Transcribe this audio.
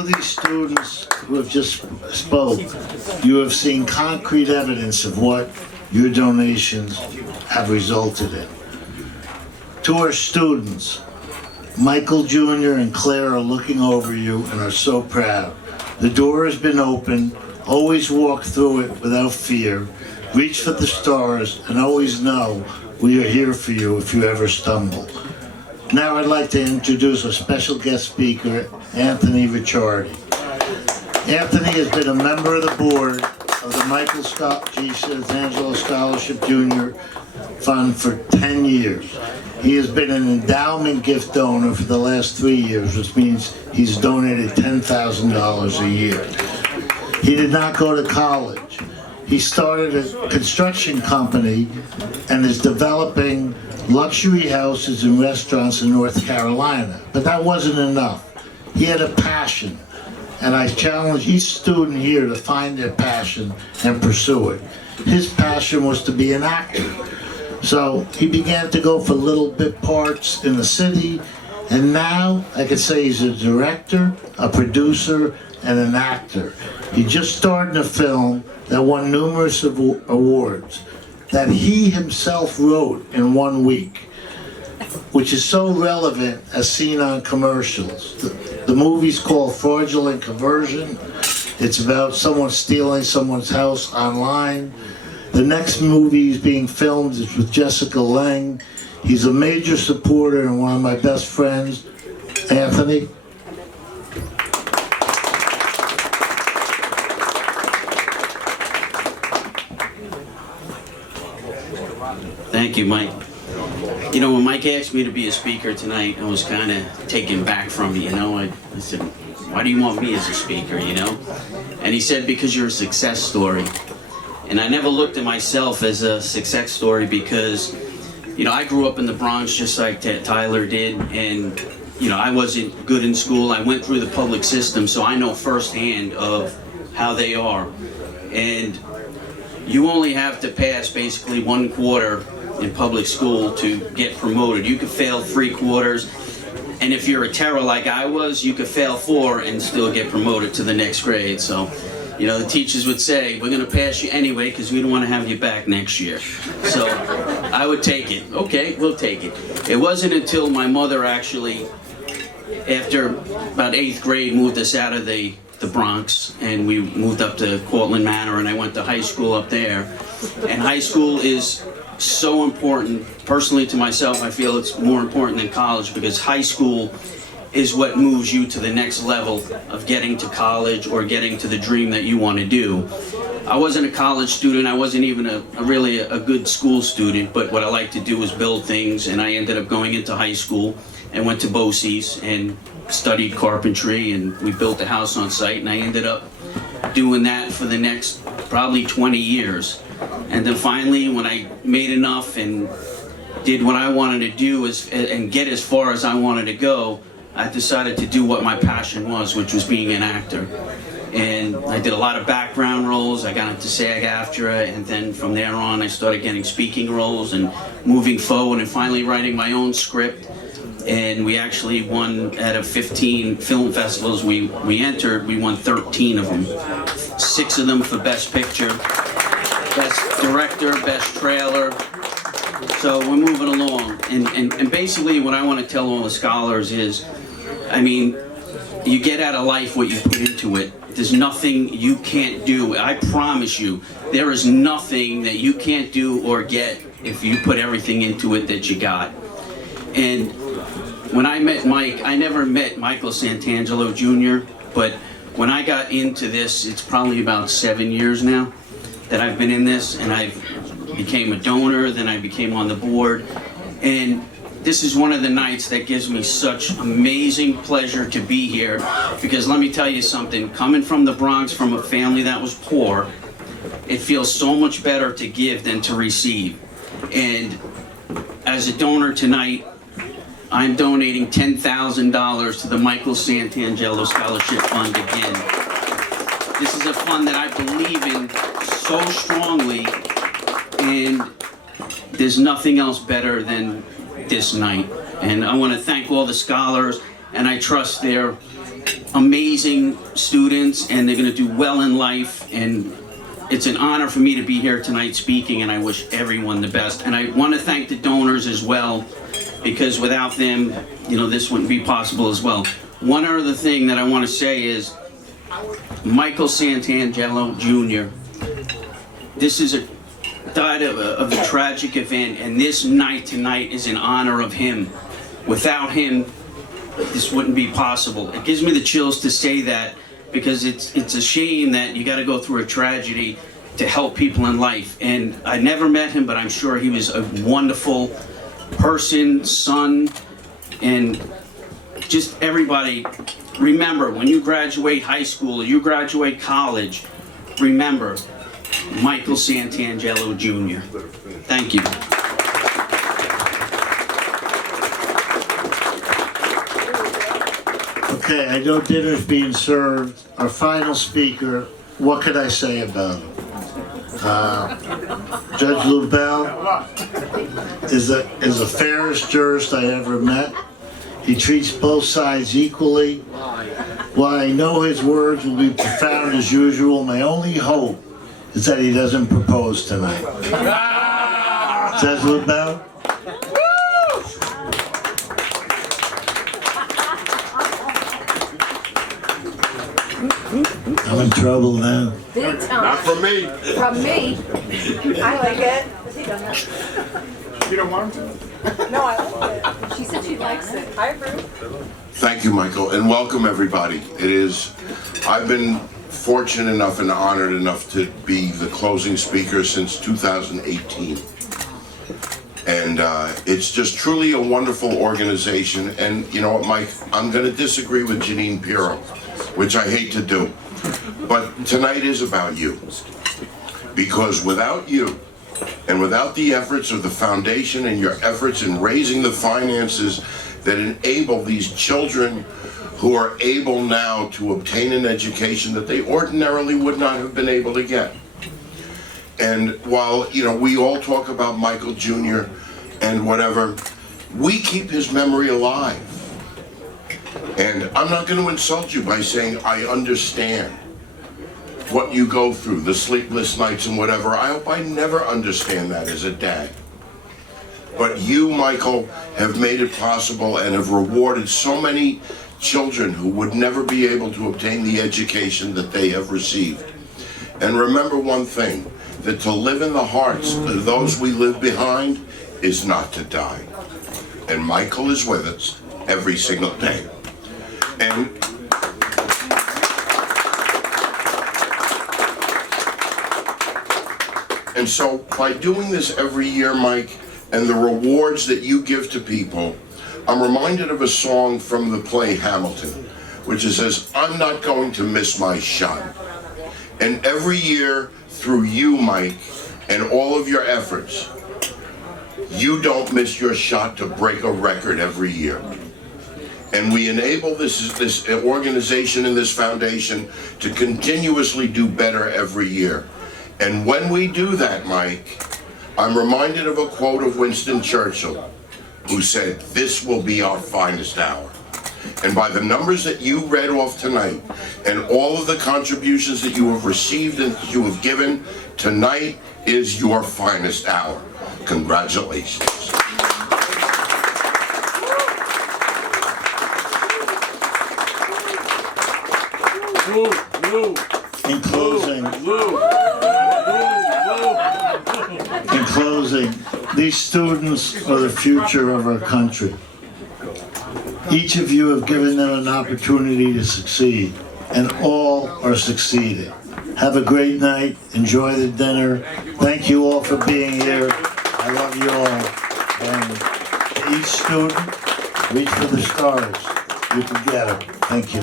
of these students who have just spoke, you have seen concrete evidence of what your donations have resulted in. To our students, Michael Jr. and Claire are looking over you and are so proud. The door has been opened. Always walk through it without fear. Reach for the stars and always know we are here for you if you ever stumble. Now I'd like to introduce a special guest speaker, Anthony Ricciardi. Anthony has been a member of the board of the Michael G. Santangelo Scholarship Junior Fund for 10 years. He has been an endowment gift donor for the last 3 years, which means he's donated $10,000 a year. He did not go to college. He started a construction company and is developing luxury houses and restaurants in North Carolina. But that wasn't enough. He had a passion, and I challenge each student here to find their passion and pursue it. His passion was to be an actor. So he began to go for little bit parts in the city, and now I could say he's a director, a producer, and an actor. He just starred in a film that won numerous awards that he himself wrote in 1 week, which is so relevant as seen on commercials. The movie's called Fraudulent Conversion. It's about someone stealing someone's house online. The next movie is being filmed is with Jessica Lange. He's a major supporter and one of my best friends. Anthony? Thank you, Mike. You know, when Mike asked me to be a speaker tonight, I was kind of taken back from it, you know. I said, why do you want me as a speaker, you know? And he said, because you're a success story. And I never looked at myself as a success story because, you know, I grew up in the Bronx just like Tyler did, and, you know, I wasn't good in school. I went through the public system, so I know firsthand of how they are. And you only have to pass basically 1 quarter in public school to get promoted. You could fail 3 quarters, and if you're a terror like I was, you could fail 4 and still get promoted to the next grade. So, you know, the teachers would say, we're going to pass you anyway because we don't want to have you back next year. So I would take it. Okay, we'll take it. It wasn't until my mother actually, after about 8th grade, moved us out of the Bronx, and we moved up to Cortland Manor, and I went to high school up there. And high school is so important. Personally, to myself, I feel it's more important than college because high school is what moves you to the next level of getting to college or getting to the dream that you want to do. I wasn't a college student. I wasn't even really a good school student, but what I like to do is build things, and I ended up going into high school and went to BOCES and studied carpentry, and we built a house on site, and I ended up doing that for the next probably 20 years. And then finally, when I made enough and did what I wanted to do and get as far as I wanted to go, I decided to do what my passion was, which was being an actor. And I did a lot of background roles. I got into SAG-AFTRA, and then from there on I started getting speaking roles and moving forward and finally writing my own script. And we actually won, out of 15 film festivals we entered, we won 13 of them. 6 of them for Best Picture, Best Director, Best Trailer. So we're moving along. And basically what I want to tell all the scholars is, I mean, you get out of life what you put into it. There's nothing you can't do. I promise you, there is nothing that you can't do or get if you put everything into it that you got. And when I met Mike, I never met Michael Santangelo Jr., but when I got into this, it's probably about 7 years now that I've been in this, and I became a donor, then I became on the board, and this is one of the nights that gives me such amazing pleasure to be here, because let me tell you something, coming from the Bronx, from a family that was poor, it feels so much better to give than to receive. And as a donor tonight, I'm donating $10,000 to the Michael Santangelo Scholarship Fund again. This is a fund that I believe in so strongly, and there's nothing else better than this night. And I want to thank all the scholars, and I trust their amazing students, and they're going to do well in life. And it's an honor for me to be here tonight speaking, and I wish everyone the best. And I want to thank the donors as well, because without them, you know, this wouldn't be possible as well. One other thing that I want to say is Michael Santangelo Jr. This is died of a tragic event, and this night tonight is in honor of him. Without him, this wouldn't be possible. It gives me the chills to say that, because it's a shame that you got to go through a tragedy to help people in life. And I never met him, but I'm sure he was a wonderful person, son, and just everybody. Remember, when you graduate high school or you graduate college, remember Michael Santangelo Jr. Thank you. Okay, I know dinner's being served. Our final speaker, what could I say about him? Judge Lubell is the fairest jurist I ever met. He treats both sides equally. While I know his words will be profound as usual, my only hope is that he doesn't propose tonight. Judge Lubell? I'm in trouble now. Big time. Not from me. From me. I like it. Has he done that? You don't want him No, I like it. She said she likes it. I approve. Thank you, Michael, and welcome everybody. I've been fortunate enough and honored enough to be the closing speaker since 2018. And it's just truly a wonderful organization. And you know what, Mike, I'm gonna disagree with Janine Pirro, which I hate to do. But tonight is about you. Because without you, and without the efforts of the foundation and your efforts in raising the finances that enable these children who are able now to obtain an education that they ordinarily would not have been able to get. And while, you know, we all talk about Michael Jr. and whatever, we keep his memory alive. And I'm not going to insult you by saying I understand what you go through, the sleepless nights and whatever. I hope I never understand that as a dad. But you, Michael, have made it possible and have rewarded so many children who would never be able to obtain the education that they have received. And remember one thing, that to live in the hearts of those we live behind is not to die. And Michael is with us every single day. And so by doing this every year, Mike, and the rewards that you give to people, I'm reminded of a song from the play Hamilton, which says, I'm not going to miss my shot. And every year, through you, Mike, and all of your efforts, you don't miss your shot to break a record every year. And we enable this organization and this foundation to continuously do better every year. And when we do that, Mike, I'm reminded of a quote of Winston Churchill, who said, this will be our finest hour. And by the numbers that you read off tonight, and all of the contributions that you have received and that you have given, tonight is your finest hour. Congratulations. In closing, these students are the future of our country. Each of you have given them an opportunity to succeed, and all are succeeding. Have a great night. Enjoy the dinner. Thank you all for being here. I love you all. And to each student, reach for the stars. You can get them. Thank you.